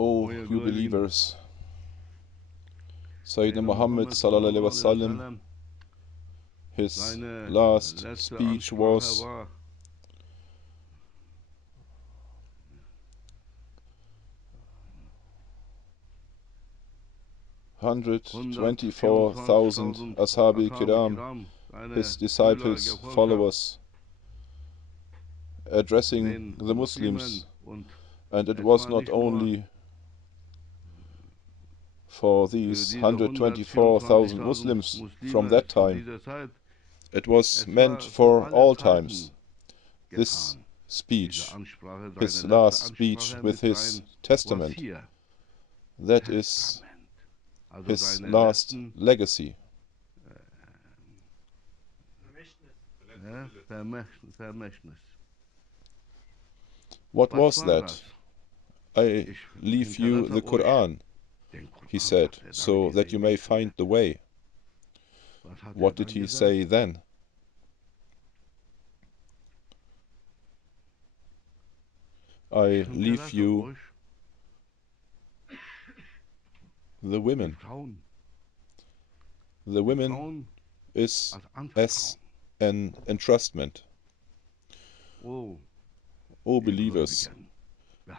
O you believers, Sayyidina Muhammad sallallahu alaihi wasallam, his last speech was, "124,000 Ashabi Kiram, his disciples, followers, addressing the Muslims, and it was not only for these 124,000 Muslims from that time, it was meant for all times. This speech, his last speech with his testament, that is his last legacy." What was that? "I leave you the Quran," he said, "so that you may find the way." What did he say then? "I leave you the women." The women is as an entrustment. O believers,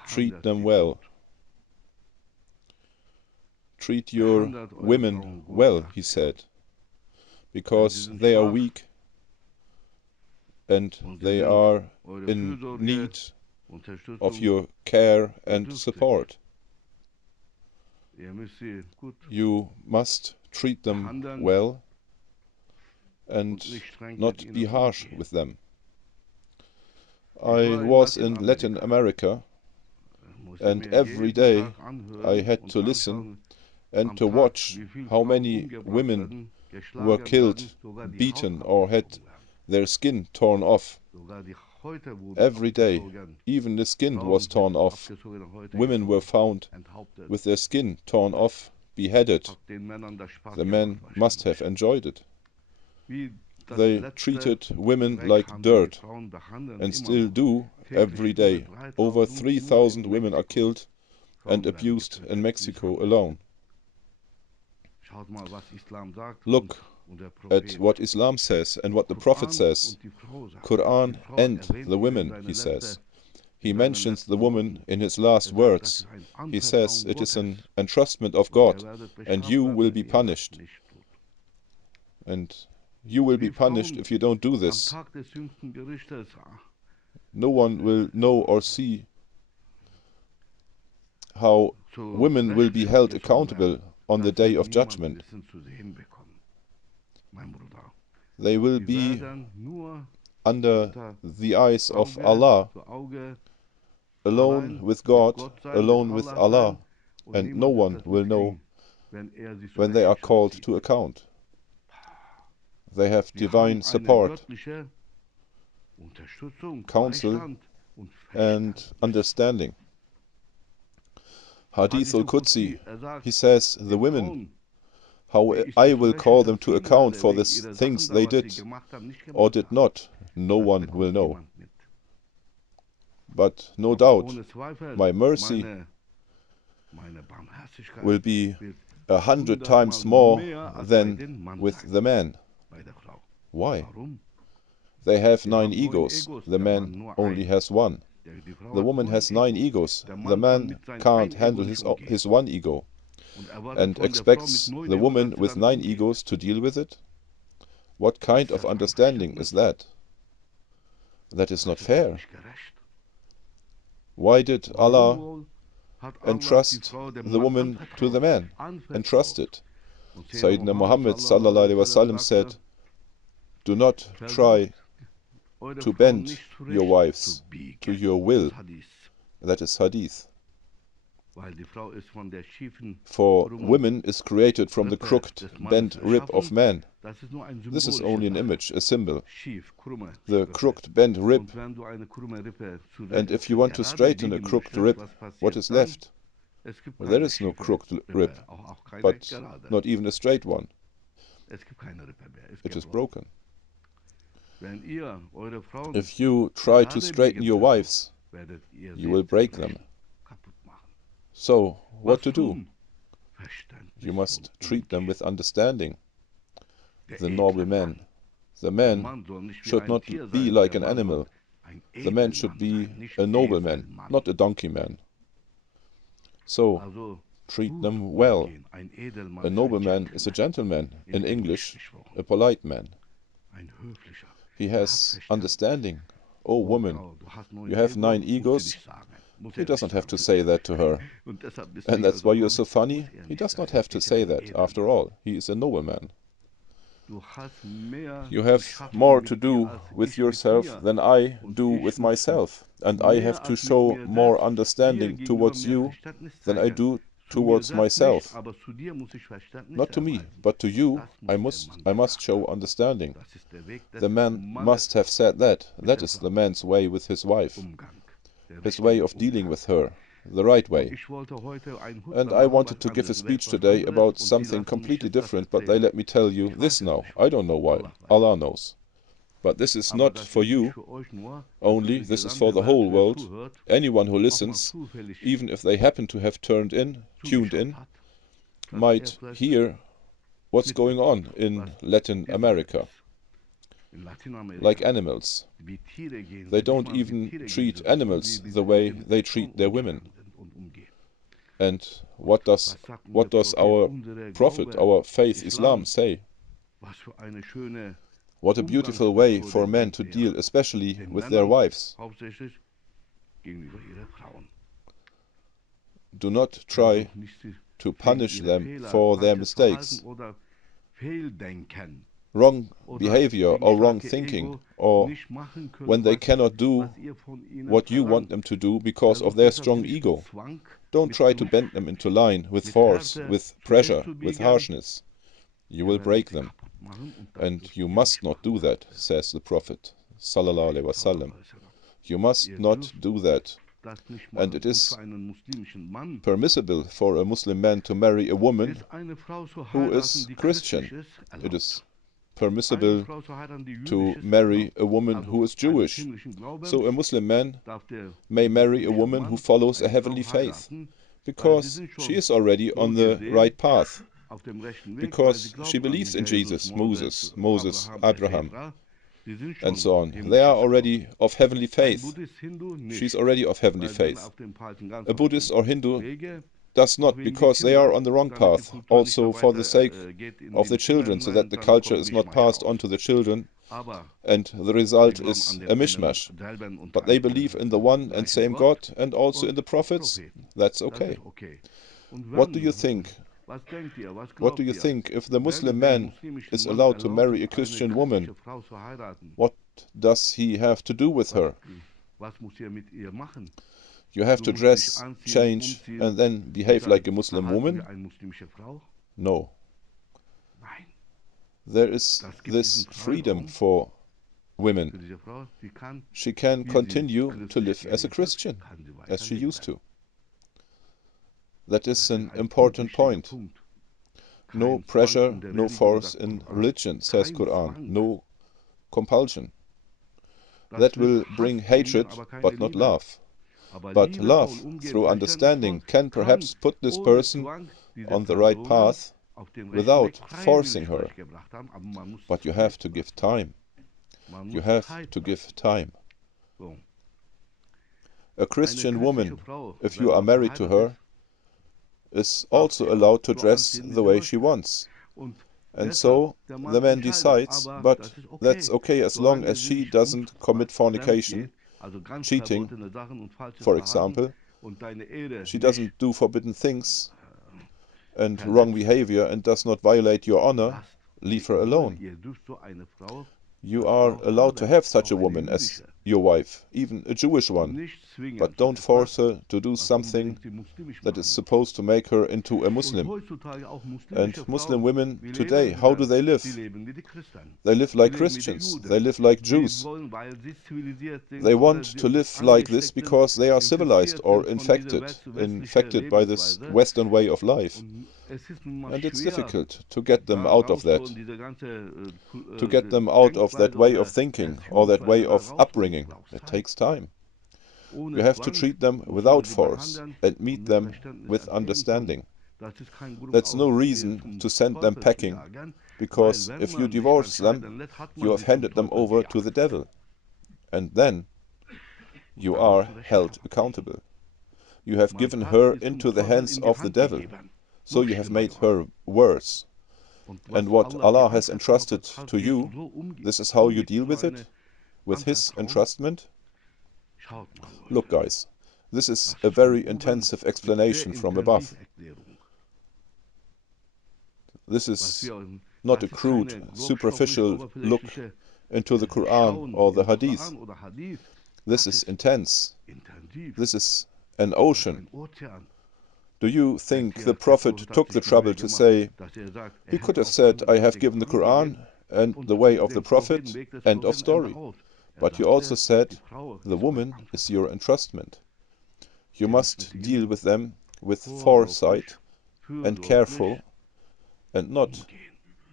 treat them well. Treat your women well, he said, because they are weak and they are in need of your care and support. You must treat them well and not be harsh with them. I was in Latin America, and every day I had to listen and to watch how many women were killed, beaten, or had their skin torn off. Every day, even the skin was torn off. Women were found with their skin torn off, beheaded. The men must have enjoyed it. They treated women like dirt, and still do every day. Over 3,000 women are killed and abused in Mexico alone. Look at what Islam says and what the Prophet says. Quran and the women, he says. He mentions the woman in his last words. He says it is an entrustment of God, and you will be punished. And you will be punished if you don't do this. No one will know or see how women will be held accountable on the day of judgment. They will be under the eyes of Allah, alone with God, alone with Allah, and no one will know when they are called to account. They have divine support, counsel, and understanding. Hadith al-Qudsi, he says, the women, how I will call them to account for the things they did or did not, no one will know. But no doubt, my mercy will be 100 times more than with the man. Why? They have 9 egos, the man only has 1. The woman has 9 egos, the man can't handle his 1 ego, and expects the woman with 9 egos to deal with it? What kind of understanding is that? That is not fair. Why did Allah entrust the woman to the man? Entrust it. Sayyidina Muhammad sallallahu alaihi wasallam said, "Do not try to bend your wives to your will." That is hadith. For women is created from the crooked, bent rib of man. This is only an image, a symbol. The crooked, bent rib. And if you want to straighten a crooked rib, what is left? Well, there is no crooked rib, but not even a straight one. It is broken. If you try to straighten your wives, you will break them. So, what to do? You must treat them with understanding. The noble man. The man should not be like an animal. The man should be a nobleman, not a donkey man. So, treat them well. A nobleman is a gentleman, in English, a polite man. He has understanding. Oh woman, you have 9 egos. He does not have to say that to her. And that's why you're so funny? He does not have to say that. After all, he is a nobleman. You have more to do with yourself than I do with myself, and I have to show more understanding towards you than I do towards myself. Not to me, but to you, I must show understanding. The man must have said that. That is the man's way with his wife, his way of dealing with her, the right way. And I wanted to give a speech today about something completely different, but they let me tell you this now. I don't know why. Allah knows. But this is not for you only, this is for the whole world. Anyone who listens, even if they happen to have tuned in, might hear what's going on in Latin America. Like animals. They don't even treat animals the way they treat their women. And what does our Prophet, our faith, Islam, say? What a beautiful way for men to deal, especially with their wives. Do not try to punish them for their mistakes. Wrong behavior or wrong thinking, or when they cannot do what you want them to do because of their strong ego. Don't try to bend them into line with force, with pressure, with harshness. You will break them. And you must not do that, says the Prophet sallallahu alaihi wasallam. You must not do that. And it is permissible for a Muslim man to marry a woman who is Christian. It is permissible to marry a woman who is Jewish. So a Muslim man may marry a woman who follows a heavenly faith, because she is already on the right path, because she believes in Jesus, Moses, Abraham, and so on. They are already of heavenly faith. She's already of heavenly faith. A Buddhist or Hindu does not, because they are on the wrong path, also for the sake of the children, so that the culture is not passed on to the children, and the result is a mishmash. But they believe in the one and same God, and also in the prophets. That's okay. What do you think? What do you think if the Muslim man is allowed to marry a Christian woman? What does he have to do with her? You have to dress, change, and then behave like a Muslim woman? No. There is this freedom for women. She can continue to live as a Christian, as she used to. That is an important point. No pressure, no force in religion, says Quran. No compulsion. That will bring hatred, but not love. But love, through understanding, can perhaps put this person on the right path without forcing her. But you have to give time. You have to give time. A Christian woman, if you are married to her, is also allowed to dress the way she wants. And so the man decides, but that's okay as long as she doesn't commit fornication, cheating, for example. She doesn't do forbidden things and wrong behavior and does not violate your honor. Leave her alone. You are allowed to have such a woman as your wife, even a Jewish one, but don't force her to do something that is supposed to make her into a Muslim. And Muslim women today, how do they live? They live like Christians, they live like Jews. They want to live like this because they are civilized or infected by this Western way of life. And it's difficult to get them out of that, to get them out of that way of thinking or that way of upbringing. It takes time. You have to treat them without force and meet them with understanding. That's no reason to send them packing, because if you divorce them, you have handed them over to the devil, and then you are held accountable. You have given her into the hands of the devil, so you have made her worse. And what Allah has entrusted to you, this is how you deal with it, with His entrustment. Look, guys, this is a very intensive explanation from above. This is not a crude, superficial look into the Quran or the Hadith. This is intense. This is an ocean. Do you think the Prophet took the trouble to say, he could have said, I have given the Quran and the way of the Prophet, end of story. But he also said, the woman is your entrustment. You must deal with them with foresight and careful, and not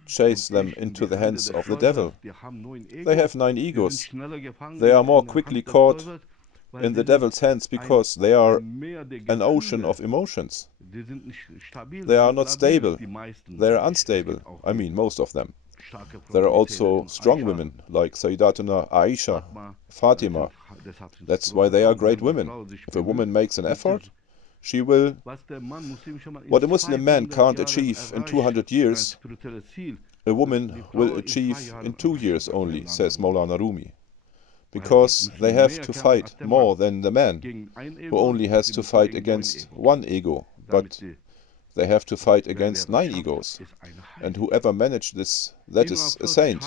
chase them into the hands of the devil. They have 9 egos. They are more quickly caught in the devil's hands because they are an ocean of emotions. They are not stable. They are unstable. I mean, most of them. There are also strong women like Sayyidatuna Aisha, Fatima. That's why they are great women. If a woman makes an effort, she will. What a Muslim man can't achieve in 200 years, a woman will achieve in 2 years only, says Maulana Rumi. Because they have to fight more than the man, who only has to fight against 1 ego, but they have to fight against 9 egos. And whoever managed this, that is a saint.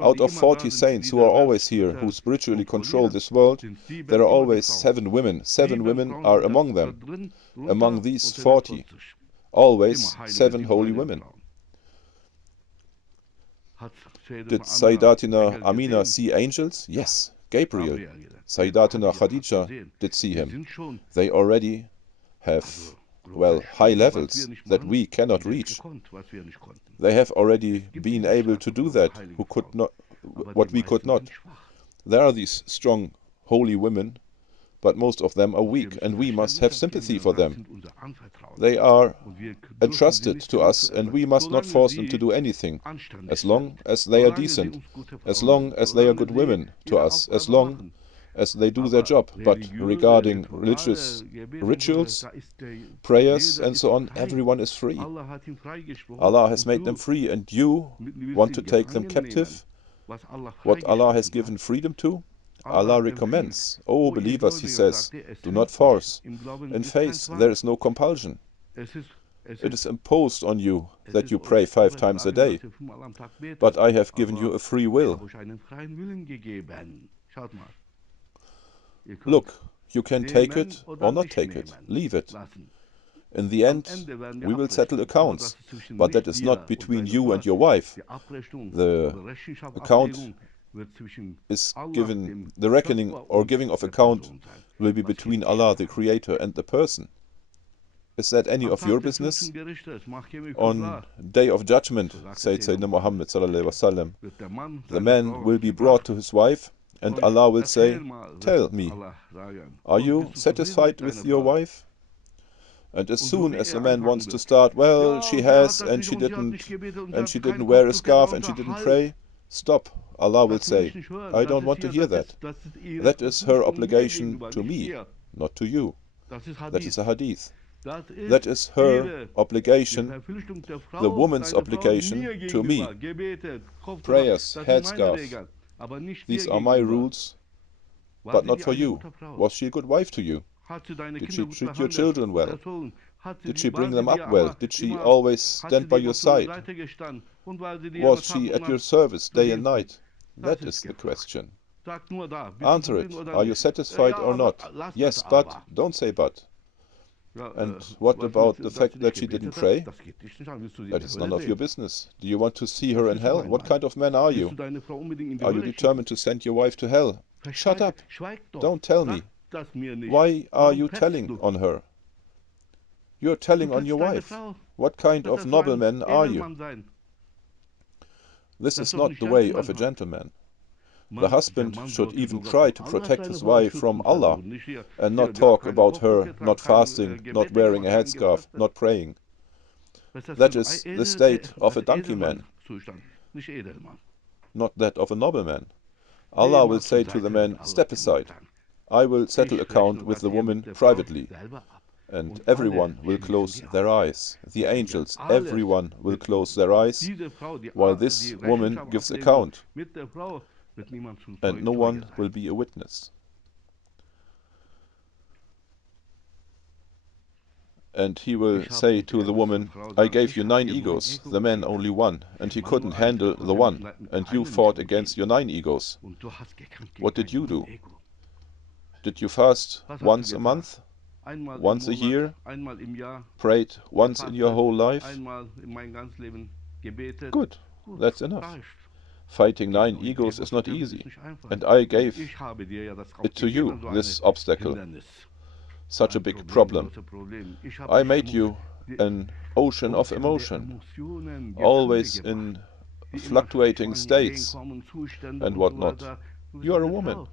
Out of 40 saints who are always here, who spiritually control this world, there are always 7 women. 7 women are among them. Among these 40, always 7 holy women. Did Sayyidatina Amina see angels? Yes, Gabriel. Sayyidatina Khadija did see him. They already have, well, high levels that we cannot reach. They have already been able to do that, who could not, what we could not. There are these strong, holy women, but most of them are weak, and we must have sympathy for them. They are entrusted to us, and we must not force them to do anything, as long as they are decent, as long as they are good women to us, as long as they do their job. But regarding religious rituals, prayers, and so on, everyone is free. Allah has made them free, and you want to take them captive? What Allah has given freedom to? Allah recommends. O believers, He says, do not force. In faith, there is no compulsion. It is imposed on you that you pray 5 times a day. But I have given you a free will. Look, you can take it or not take it. Leave it. In the end, we will settle accounts. But that is not between you and your wife. The account is given, the reckoning or giving of account will be between Allah the Creator and the person. Is that any of your business? On Day of Judgment, said Sayyidina Muhammad sallallahu alaihi wasallam, the man will be brought to his wife, and Allah will say, tell me, are you satisfied with your wife? And as soon as the man wants to start, well, she has, and she didn't wear a scarf, and she didn't pray, stop. Allah will say, I don't want to hear that. That is her obligation to me, not to you. That is a hadith. That is her obligation, the woman's obligation to me. Prayers, headscarf. These are my rules, but not for you. Was she a good wife to you? Did she treat your children well? Did she bring them up well? Did she always stand by your side? Was she at your service day and night? That is the question. Answer it. Are you satisfied or not? Yes, but. Don't say but. And what about the fact that she didn't pray? That is none of your business. Do you want to see her in hell? What kind of man are you? Are you determined to send your wife to hell? Shut up. Don't tell me. Why are you telling on her? You're telling on your wife. What kind of nobleman are you? This is not the way of a gentleman. The husband should even try to protect his wife from Allah and not talk about her not fasting, not wearing a headscarf, not praying. That is the state of a donkey man, not that of a nobleman. Allah will say to the man, step aside. I will settle account with the woman privately. And everyone will close their eyes. The angels, everyone will close their eyes, while this woman gives account, and no one will be a witness. And he will say to the woman, I gave you 9 egos, the man only 1, and he couldn't handle the 1, and you fought against your 9 egos. What did you do? Did you fast once a month? Once a year? Prayed once in your whole life? Good, that's enough. Fighting 9 egos is not easy, and I gave it to you, this obstacle, such a big problem. I made you an ocean of emotion, always in fluctuating states and whatnot. You are a woman.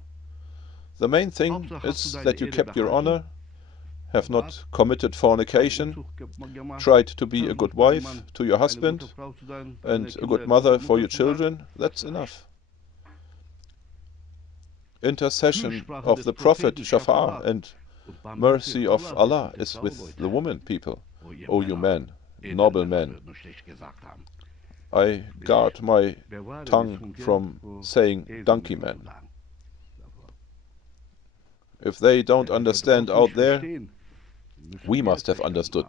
The main thing is that you kept your honor, have not committed fornication, tried to be a good wife to your husband and a good mother for your children. That's enough. Intercession of the Prophet, Shafa'ah, and mercy of Allah is with the woman, people. O you men, noble men. I guard my tongue from saying donkey man. If they don't understand out there, we must have understood,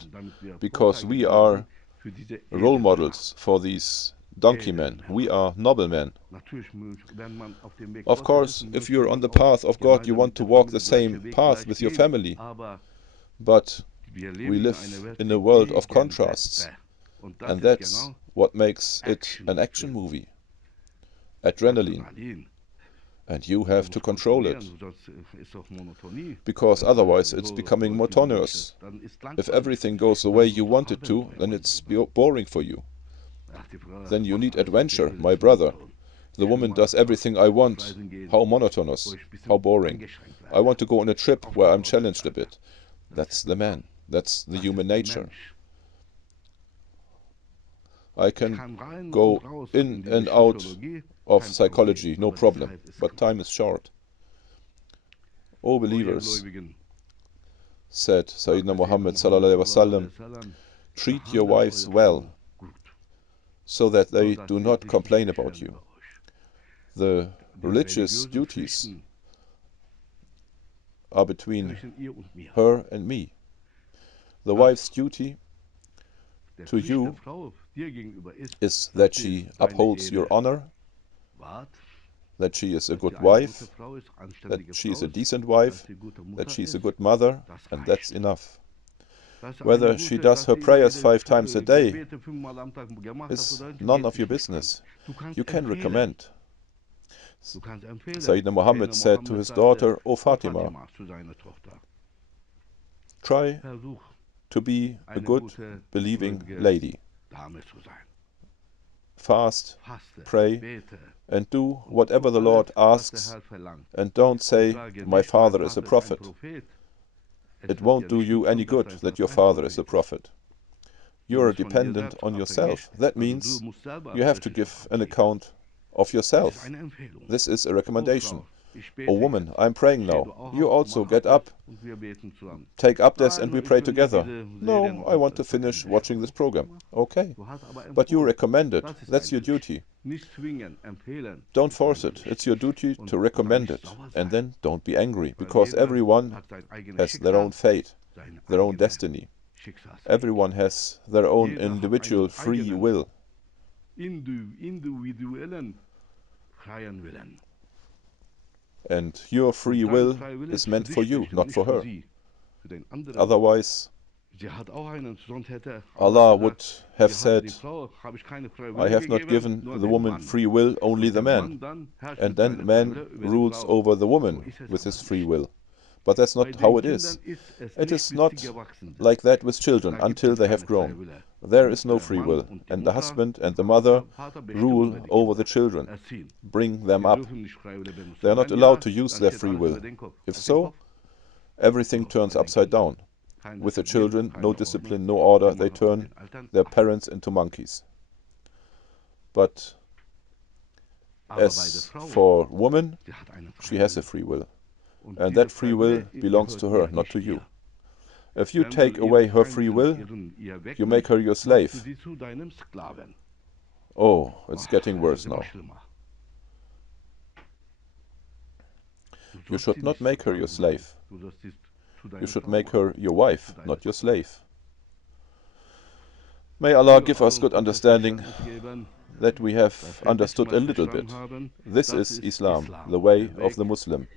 because we are role models for these donkey men. We are noble men. Of course, if you're on the path of God, you want to walk the same path with your family. But we live in a world of contrasts, and that's what makes it an action movie. Adrenaline. And you have to control it, because otherwise it's becoming monotonous. If everything goes the way you want it to, then it's boring for you. Then you need adventure, my brother. The woman does everything I want. How monotonous, how boring. I want to go on a trip where I'm challenged a bit. That's the man, that's the human nature. I can go in and out of psychology, no problem, but time is short. O believers, said Sayyidina Muhammad sallallahu alaihi wasallam, treat your wives well, so that they do not complain about you. The religious duties are between her and me. The wife's duty to you is that she upholds your honor, that she is a good wife, that she is a decent wife, that she is a good mother, and that's enough. Whether she does her prayers 5 times a day is none of your business. You can recommend. Sayyidina Muhammad said to his daughter, O Fatima, try to be a good, believing lady. Fast, pray, and do whatever the Lord asks, and don't say, my father is a prophet. It won't do you any good that your father is a prophet. You are dependent on yourself. That means you have to give an account of yourself. This is a recommendation. O woman, I'm praying now. You also get up, take abdes, and we pray together. No, I want to finish watching this program. Okay. But you recommend it. That's your duty. Don't force it. It's your duty to recommend it. And then don't be angry, because everyone has their own fate, their own destiny. Everyone has their own individual free will. And your free will is meant for you, not for her. Otherwise, Allah would have said, I have not given the woman free will, only the man. And then man rules over the woman with his free will. But that's not how it is. It is not like that with children until they have grown. There is no free will, and the husband and the mother rule over the children, bring them up. They are not allowed to use their free will. If so, everything turns upside down. With the children, no discipline, no order, they turn their parents into monkeys. But as for woman, she has a free will. And that free will belongs to her, not to you. If you take away her free will, you make her your slave. Oh, it's getting worse now. You should not make her your slave. You should make her your wife, not your slave. May Allah give us good understanding, that we have understood a little bit. This is Islam, the way of the Muslim.